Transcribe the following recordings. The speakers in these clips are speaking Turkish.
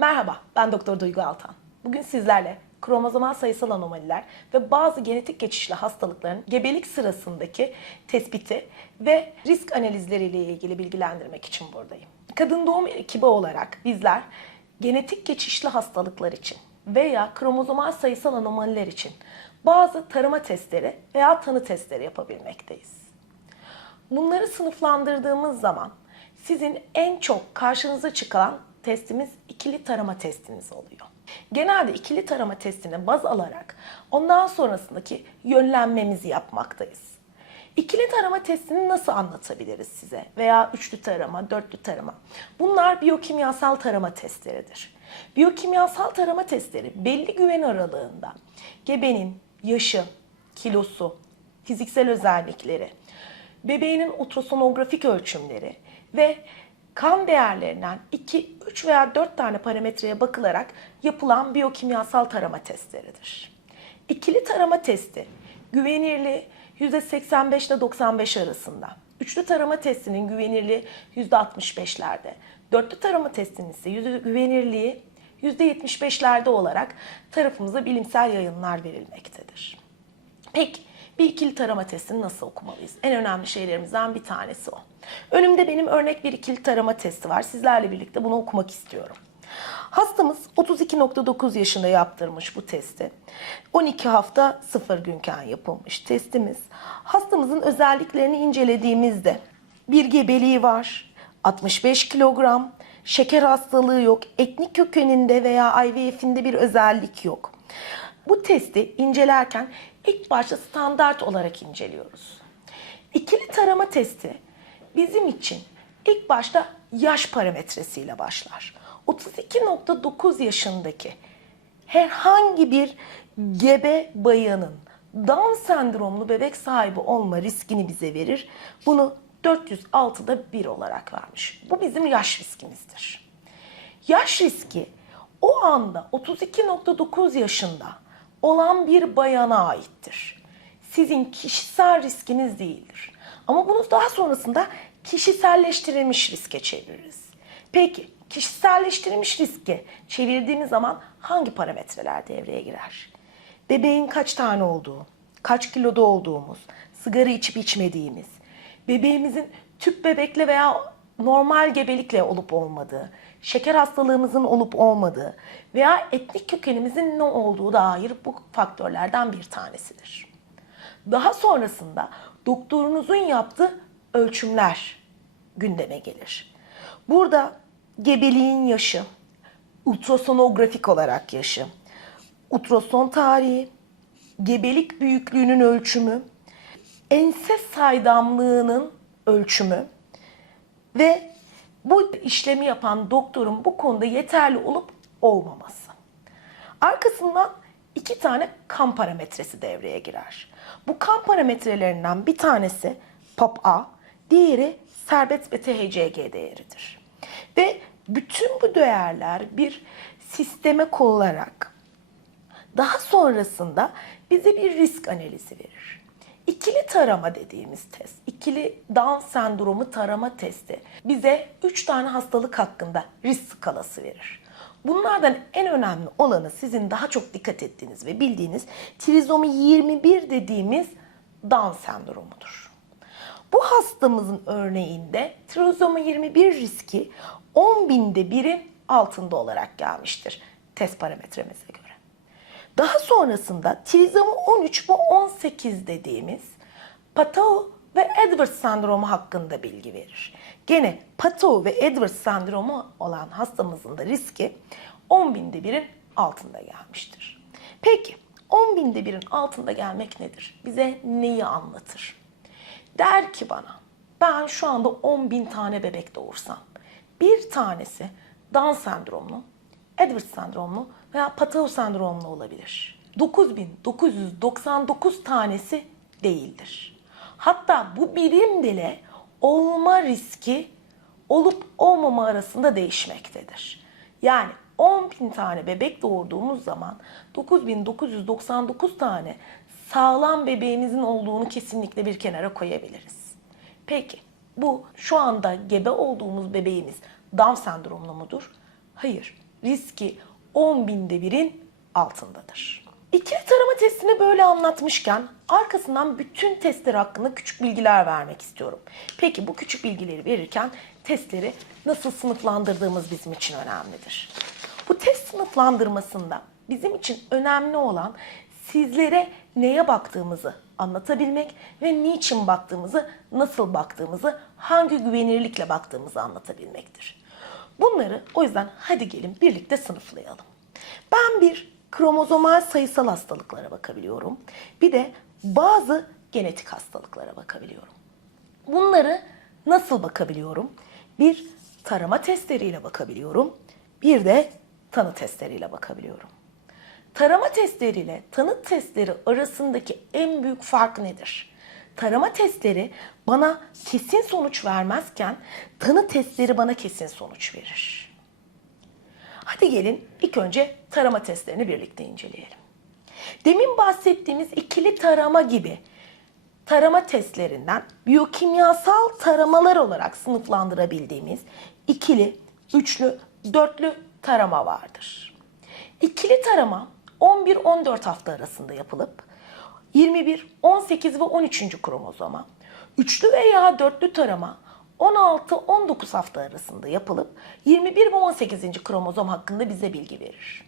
Merhaba, ben Doktor Duygu Altan. Bugün sizlerle kromozomal sayısal anomaliler ve bazı genetik geçişli hastalıkların gebelik sırasındaki tespiti ve risk analizleriyle ilgili bilgilendirmek için buradayım. Kadın doğum ekibi olarak bizler genetik geçişli hastalıklar için veya kromozomal sayısal anomaliler için bazı tarama testleri veya tanı testleri yapabilmekteyiz. Bunları sınıflandırdığımız zaman sizin en çok karşınıza çıkan testimiz ikili tarama testiniz oluyor. Genelde ikili tarama testine baz alarak ondan sonrasındaki yönlenmemizi yapmaktayız. İkili tarama testini nasıl anlatabiliriz size? Veya üçlü tarama, dörtlü tarama. Bunlar biyokimyasal tarama testleridir. Biyokimyasal tarama testleri belli güven aralığında gebenin yaşı, kilosu, fiziksel özellikleri, bebeğinin ultrasonografik ölçümleri ve kan değerlerinden 2, 3 veya 4 tane parametreye bakılarak yapılan biyokimyasal tarama testleridir. İkili tarama testi güvenirliği %85 ile 95 arasında. Üçlü tarama testinin güvenirliği %65'lerde. Dörtlü tarama testinin ise güvenirliği %75'lerde olarak tarafımıza bilimsel yayınlar verilmektedir. Peki bir ikili tarama testini nasıl okumalıyız? En önemli şeylerimizden bir tanesi o. Önümde benim örnek bir ikili tarama testi var. Sizlerle birlikte bunu okumak istiyorum. Hastamız 32.9 yaşında yaptırmış bu testi. 12 hafta 0 günken yapılmış testimiz. Hastamızın özelliklerini incelediğimizde bir gebeliği var, 65 kilogram, şeker hastalığı yok, etnik kökeninde veya IVF'inde bir özellik yok. Bu testi incelerken ilk başta standart olarak inceliyoruz. İkili tarama testi bizim için ilk başta yaş parametresiyle başlar. 32.9 yaşındaki herhangi bir gebe bayanın Down sendromlu bebek sahibi olma riskini bize verir. Bunu 406'da 1 olarak vermiş. Bu bizim yaş riskimizdir. Yaş riski o anda 32.9 yaşında olan bir bayana aittir. Sizin kişisel riskiniz değildir. Ama bunu daha sonrasında kişiselleştirilmiş riske çeviririz. Peki kişiselleştirilmiş riske çevirdiğimiz zaman hangi parametreler devreye girer? Bebeğin kaç tane olduğu, kaç kiloda olduğumuz, sigara içip içmediğimiz, bebeğimizin tüp bebekle veya normal gebelikle olup olmadığı, şeker hastalığımızın olup olmadığı veya etnik kökenimizin ne olduğu dair bu faktörlerden bir tanesidir. Daha sonrasında doktorunuzun yaptığı ölçümler gündeme gelir. Burada gebeliğin yaşı, ultrasonografik olarak yaşı, ultrason tarihi, gebelik büyüklüğünün ölçümü, ense saydamlığının ölçümü ve bu işlemi yapan doktorun bu konuda yeterli olup olmaması. Arkasından iki tane kan parametresi devreye girer. Bu kan parametrelerinden bir tanesi PAP-A, diğeri serbest beta HCG değeridir. Ve bütün bu değerler bir sisteme konularak daha sonrasında bize bir risk analizi verir. İkili tarama dediğimiz test, ikili Down sendromu tarama testi bize 3 tane hastalık hakkında risk skalası verir. Bunlardan en önemli olanı sizin daha çok dikkat ettiğiniz ve bildiğiniz trizomi 21 dediğimiz Down sendromudur. Bu hastamızın örneğinde trizomi 21 riski 10 binde birin altında olarak gelmiştir test parametremize göre. Daha sonrasında trizomi 13 ve 18 dediğimiz Patau ve Edwards sendromu hakkında bilgi verir. Gene Patau ve Edwards sendromu olan hastamızın da riski 10 binde birin altında gelmiştir. Peki 10 binde birin altında gelmek nedir? Bize neyi anlatır? Der ki bana ben şu anda 10 bin tane bebek doğursam bir tanesi Down sendromlu, Edwards sendromlu veya Patau sendromlu olabilir. 9999 tanesi değildir. Hatta bu birim bile olma riski olup olmama arasında değişmektedir. Yani 10 bin tane bebek doğurduğumuz zaman 9999 tane sağlam bebeğimizin olduğunu kesinlikle bir kenara koyabiliriz. Peki bu şu anda gebe olduğumuz bebeğimiz Down sendromlu mudur? Hayır. Riski 10 binde birin altındadır. İkili tarama testini böyle anlatmışken arkasından bütün testler hakkında küçük bilgiler vermek istiyorum. Peki bu küçük bilgileri verirken testleri nasıl sınıflandırdığımız bizim için önemlidir. Bu test sınıflandırmasında bizim için önemli olan sizlere neye baktığımızı anlatabilmek ve niçin baktığımızı, nasıl baktığımızı, hangi güvenirlikle baktığımızı anlatabilmektir. Bunları o yüzden hadi gelin birlikte sınıflayalım. Ben bir kromozomal sayısal hastalıklara bakabiliyorum. Bir de bazı genetik hastalıklara bakabiliyorum. Bunları nasıl bakabiliyorum? Bir tarama testleriyle bakabiliyorum. Bir de tanı testleriyle bakabiliyorum. Tarama testleriyle tanı testleri arasındaki en büyük fark nedir? Tarama testleri bana kesin sonuç vermezken tanı testleri bana kesin sonuç verir. Hadi gelin ilk önce tarama testlerini birlikte inceleyelim. Demin bahsettiğimiz ikili tarama gibi tarama testlerinden biyokimyasal taramalar olarak sınıflandırabildiğimiz ikili, üçlü, dörtlü tarama vardır. İkili tarama 11-14 hafta arasında yapılıp 21, 18 ve 13. kromozoma, üçlü veya dörtlü tarama 16-19 hafta arasında yapılıp 21 ve 18. kromozom hakkında bize bilgi verir.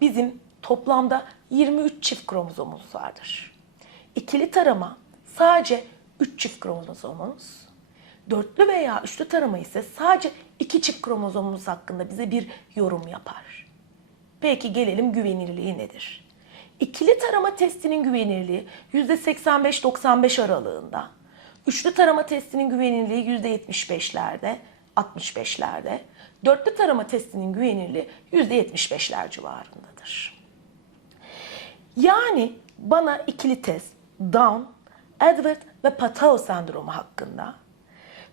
Bizim toplamda 23 çift kromozomumuz vardır. İkili tarama sadece 3 çift kromozomumuz, dörtlü veya üçlü tarama ise sadece 2 çift kromozomumuz hakkında bize bir yorum yapar. Peki gelelim güvenilirliği nedir? İkili tarama testinin güvenilirliği %85-95 aralığında. Üçlü tarama testinin güvenilirliği %75'lerde, 65'lerde. Dörtlü tarama testinin güvenilirliği %75'ler civarındadır. Yani bana ikili test Down, Edward ve Patau sendromu hakkında,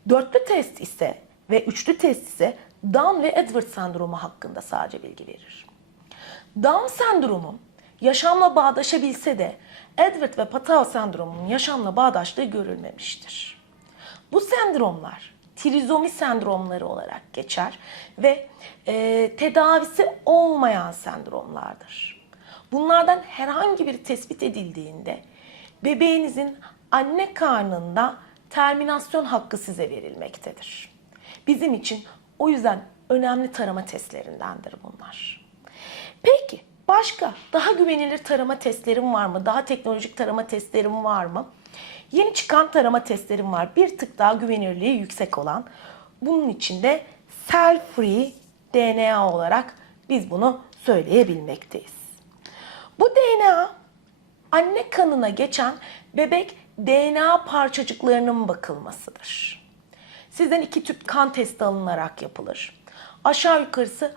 dörtlü test ise ve üçlü test ise Down ve Edward sendromu hakkında sadece bilgi verir. Down sendromu yaşamla bağdaşabilse de Edward ve Patau sendromunun yaşamla bağdaşlığı görülmemiştir. Bu sendromlar trizomi sendromları olarak geçer ve e, tedavisi olmayan sendromlardır. Bunlardan herhangi biri tespit edildiğinde bebeğinizin anne karnında terminasyon hakkı size verilmektedir. Bizim için o yüzden önemli tarama testlerindendir bunlar. Peki başka daha güvenilir tarama testlerim var mı? Daha teknolojik tarama testlerim var mı? Yeni çıkan tarama testlerim var. Bir tık daha güvenirliği yüksek olan. Bunun için de cell free DNA olarak biz bunu söyleyebilmekteyiz. Bu DNA anne kanına geçen bebek DNA parçacıklarının bakılmasıdır. Sizden iki tüp kan testi alınarak yapılır. Aşağı yukarısı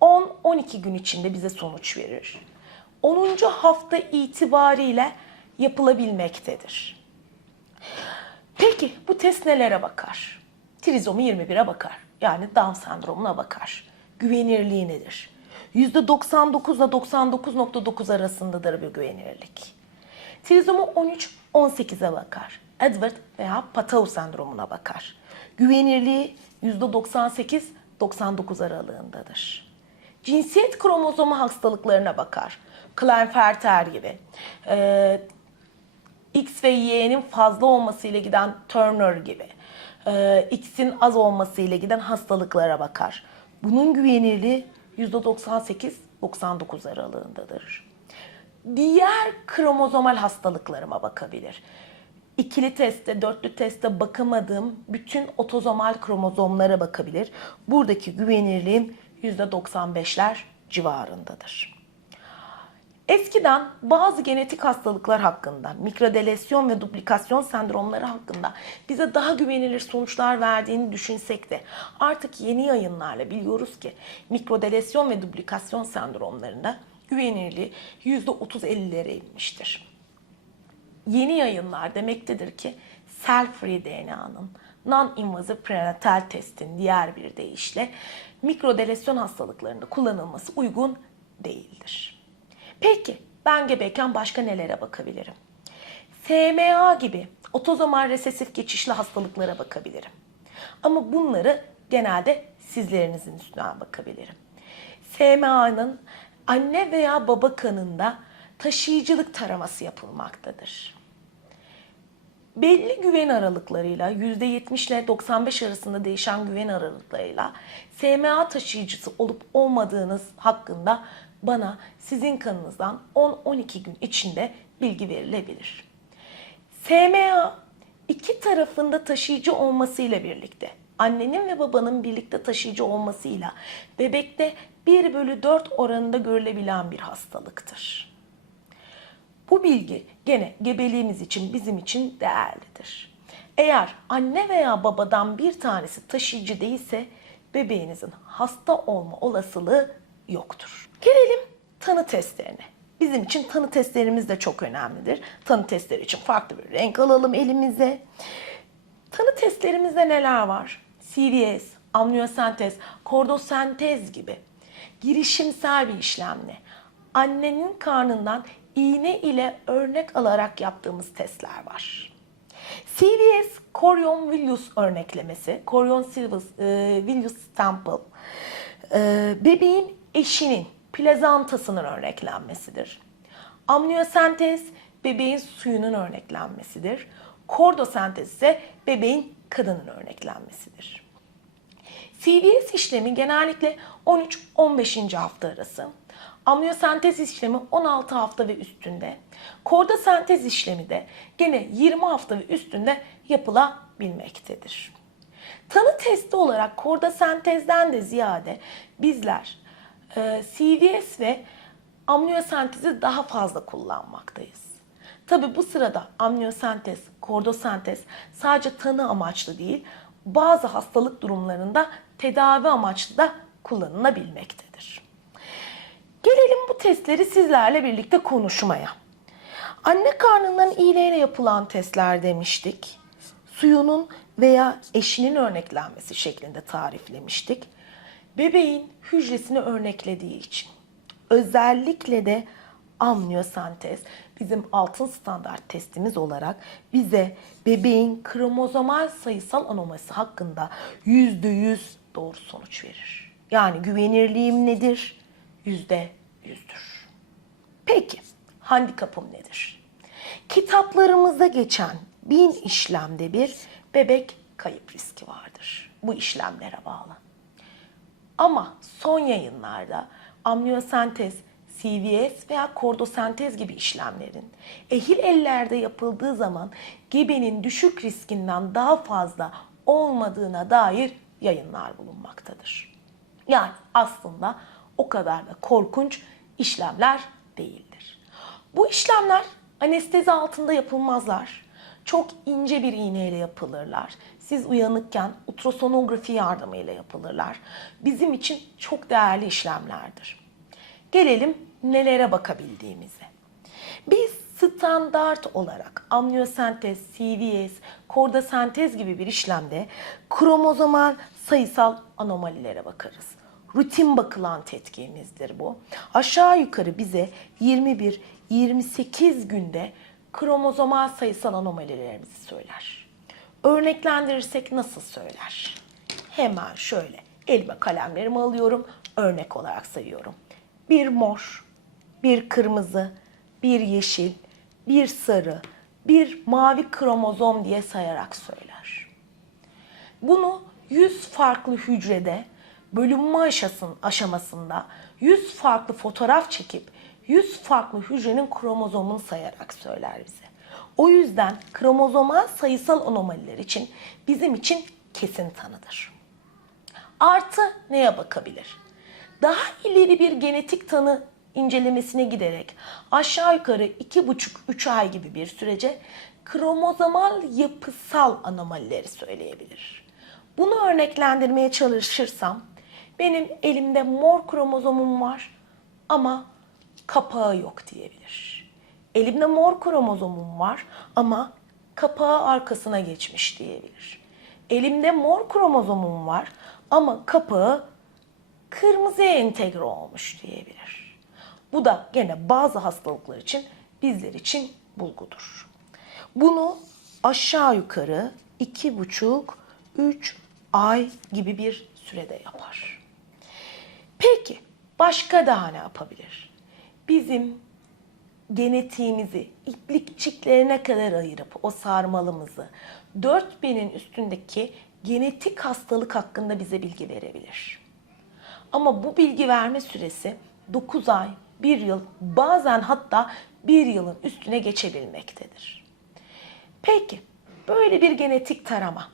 10-12 gün içinde bize sonuç verir. 10. hafta itibariyle yapılabilmektedir. Peki bu test nelere bakar? Trizomi 21'e bakar. Yani Down sendromuna bakar. Güvenirliği nedir? %99 ile 99.9 arasındadır bir güvenirlik. Trizomi 13-18'e bakar. Edward veya Patau sendromuna bakar. Güvenirliği %98-99 aralığındadır. Cinsiyet kromozomu hastalıklarına bakar. Klinefelter gibi. Ee, X ve Y'nin fazla olmasıyla giden Turner gibi. Ee, X'in az olmasıyla giden hastalıklara bakar. Bunun güvenirliği %98-99 aralığındadır. Diğer kromozomal hastalıklarıma bakabilir. İkili testte, dörtlü testte bakamadığım bütün otozomal kromozomlara bakabilir. Buradaki güvenirliğim %95'ler civarındadır. Eskiden bazı genetik hastalıklar hakkında, mikrodelesyon ve duplikasyon sendromları hakkında bize daha güvenilir sonuçlar verdiğini düşünsek de artık yeni yayınlarla biliyoruz ki mikrodelesyon ve duplikasyon sendromlarında güvenirliği %30-50'lere inmiştir. Yeni yayınlar demektedir ki cell-free DNA'nın non-invasive prenatal testin diğer bir deyişle mikrodelesyon hastalıklarında kullanılması uygun değildir. Peki ben gebeyken başka nelere bakabilirim? SMA gibi otozomal resesif geçişli hastalıklara bakabilirim. Ama bunları genelde sizlerinizin üstüne bakabilirim. SMA'nın anne veya baba kanında taşıyıcılık taraması yapılmaktadır. Belli güven aralıklarıyla %70 ile 95 arasında değişen güven aralıklarıyla SMA taşıyıcısı olup olmadığınız hakkında bana sizin kanınızdan 10-12 gün içinde bilgi verilebilir. SMA iki tarafında taşıyıcı olmasıyla birlikte annenin ve babanın birlikte taşıyıcı olmasıyla bebekte 1 bölü 4 oranında görülebilen bir hastalıktır. Bu bilgi gene gebeliğimiz için bizim için değerlidir. Eğer anne veya babadan bir tanesi taşıyıcı değilse bebeğinizin hasta olma olasılığı yoktur. Gelelim tanı testlerine. Bizim için tanı testlerimiz de çok önemlidir. Tanı testleri için farklı bir renk alalım elimize. Tanı testlerimizde neler var? CVS, amniyosentez, kordosentez gibi girişimsel bir işlemle annenin karnından iğne ile örnek alarak yaptığımız testler var. CVS Corion Willius örneklemesi, Corion e, Willius Sample, e, bebeğin eşinin plazantasının örneklenmesidir. Amniyosentez bebeğin suyunun örneklenmesidir. Kordosentez ise bebeğin kadının örneklenmesidir. CVS işlemi genellikle 13-15. hafta arası. Amniyosentez işlemi 16 hafta ve üstünde. Kordosentez işlemi de gene 20 hafta ve üstünde yapılabilmektedir. Tanı testi olarak kordosentezden de ziyade bizler e, CVS ve amniyosentezi daha fazla kullanmaktayız. Tabi bu sırada amniyosentez, kordosentez sadece tanı amaçlı değil, bazı hastalık durumlarında tedavi amaçlı da kullanılabilmektedir. Gelelim bu testleri sizlerle birlikte konuşmaya. Anne karnından iğneyle yapılan testler demiştik. Suyunun veya eşinin örneklenmesi şeklinde tariflemiştik. Bebeğin hücresini örneklediği için. Özellikle de amniyosentez bizim altın standart testimiz olarak bize bebeğin kromozomal sayısal anomalisi hakkında %100 doğru sonuç verir. Yani güvenirliğim nedir? Yüzde yüzdür. Peki handikapım nedir? Kitaplarımızda geçen bin işlemde bir bebek kayıp riski vardır. Bu işlemlere bağlı. Ama son yayınlarda amniyosentez, CVS veya kordosentez gibi işlemlerin ehil ellerde yapıldığı zaman gebenin düşük riskinden daha fazla olmadığına dair yayınlar bulunmaktadır. Yani aslında o kadar da korkunç işlemler değildir. Bu işlemler anestezi altında yapılmazlar. Çok ince bir iğneyle yapılırlar. Siz uyanıkken ultrasonografi yardımıyla yapılırlar. Bizim için çok değerli işlemlerdir. Gelelim nelere bakabildiğimize. Biz standart olarak amniyosentez, CVS, kordosentez gibi bir işlemde kromozomal sayısal anomalilere bakarız. Rutin bakılan tetkimizdir bu. Aşağı yukarı bize 21-28 günde kromozomal sayısal anomalilerimizi söyler. Örneklendirirsek nasıl söyler? Hemen şöyle elime kalemlerimi alıyorum, örnek olarak sayıyorum. Bir mor, bir kırmızı, bir yeşil, bir sarı, bir mavi kromozom diye sayarak söyler. Bunu 100 farklı hücrede bölünme aşasın, aşamasında 100 farklı fotoğraf çekip 100 farklı hücrenin kromozomunu sayarak söyler bize. O yüzden kromozomal sayısal anomaliler için bizim için kesin tanıdır. Artı neye bakabilir? Daha ileri bir genetik tanı incelemesine giderek aşağı yukarı 2,5-3 ay gibi bir sürece kromozomal yapısal anomalileri söyleyebilir. Bunu örneklendirmeye çalışırsam benim elimde mor kromozomum var ama kapağı yok diyebilir. Elimde mor kromozomum var ama kapağı arkasına geçmiş diyebilir. Elimde mor kromozomum var ama kapağı kırmızıya entegre olmuş diyebilir. Bu da gene bazı hastalıklar için bizler için bulgudur. Bunu aşağı yukarı iki buçuk, üç ay gibi bir sürede yapar. Peki Başka daha ne yapabilir? Bizim genetiğimizi iplikçiklerine kadar ayırıp o sarmalımızı 4000'in üstündeki genetik hastalık hakkında bize bilgi verebilir. Ama bu bilgi verme süresi 9 ay, 1 yıl, bazen hatta 1 yılın üstüne geçebilmektedir. Peki, böyle bir genetik tarama,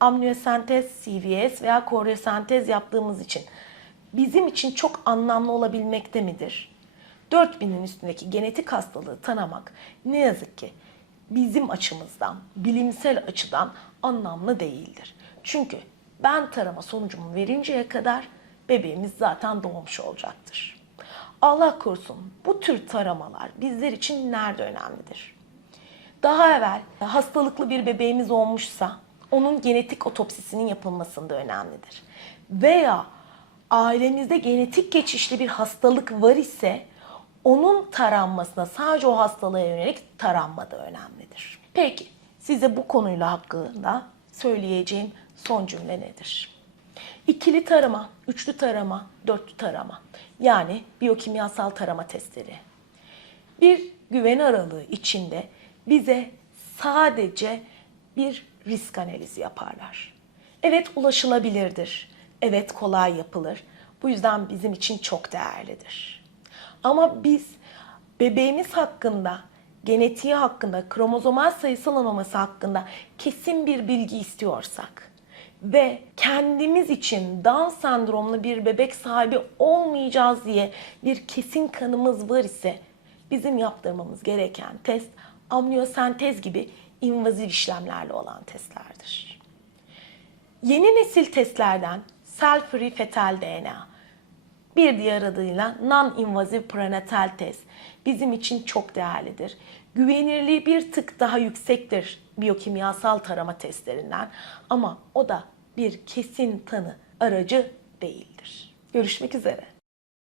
amniyosentez, CVS veya koreosentez yaptığımız için bizim için çok anlamlı olabilmekte midir? 4000'in üstündeki genetik hastalığı tanımak ne yazık ki bizim açımızdan, bilimsel açıdan anlamlı değildir. Çünkü ben tarama sonucumu verinceye kadar bebeğimiz zaten doğmuş olacaktır. Allah korusun bu tür taramalar bizler için nerede önemlidir? Daha evvel hastalıklı bir bebeğimiz olmuşsa onun genetik otopsisinin yapılmasında önemlidir. Veya ailemizde genetik geçişli bir hastalık var ise onun taranmasına sadece o hastalığa yönelik taranma da önemlidir. Peki size bu konuyla hakkında söyleyeceğim son cümle nedir? İkili tarama, üçlü tarama, dörtlü tarama yani biyokimyasal tarama testleri bir güven aralığı içinde bize sadece bir risk analizi yaparlar. Evet ulaşılabilirdir. Evet kolay yapılır. Bu yüzden bizim için çok değerlidir. Ama biz bebeğimiz hakkında, genetiği hakkında, kromozomal sayısal anoması hakkında kesin bir bilgi istiyorsak ve kendimiz için Down sendromlu bir bebek sahibi olmayacağız diye bir kesin kanımız var ise bizim yaptırmamız gereken test amniyosentez gibi invaziv işlemlerle olan testlerdir. Yeni nesil testlerden cell-free fetal DNA, bir diğer adıyla non-invasive prenatal test bizim için çok değerlidir. Güvenirliği bir tık daha yüksektir biyokimyasal tarama testlerinden ama o da bir kesin tanı aracı değildir. Görüşmek üzere.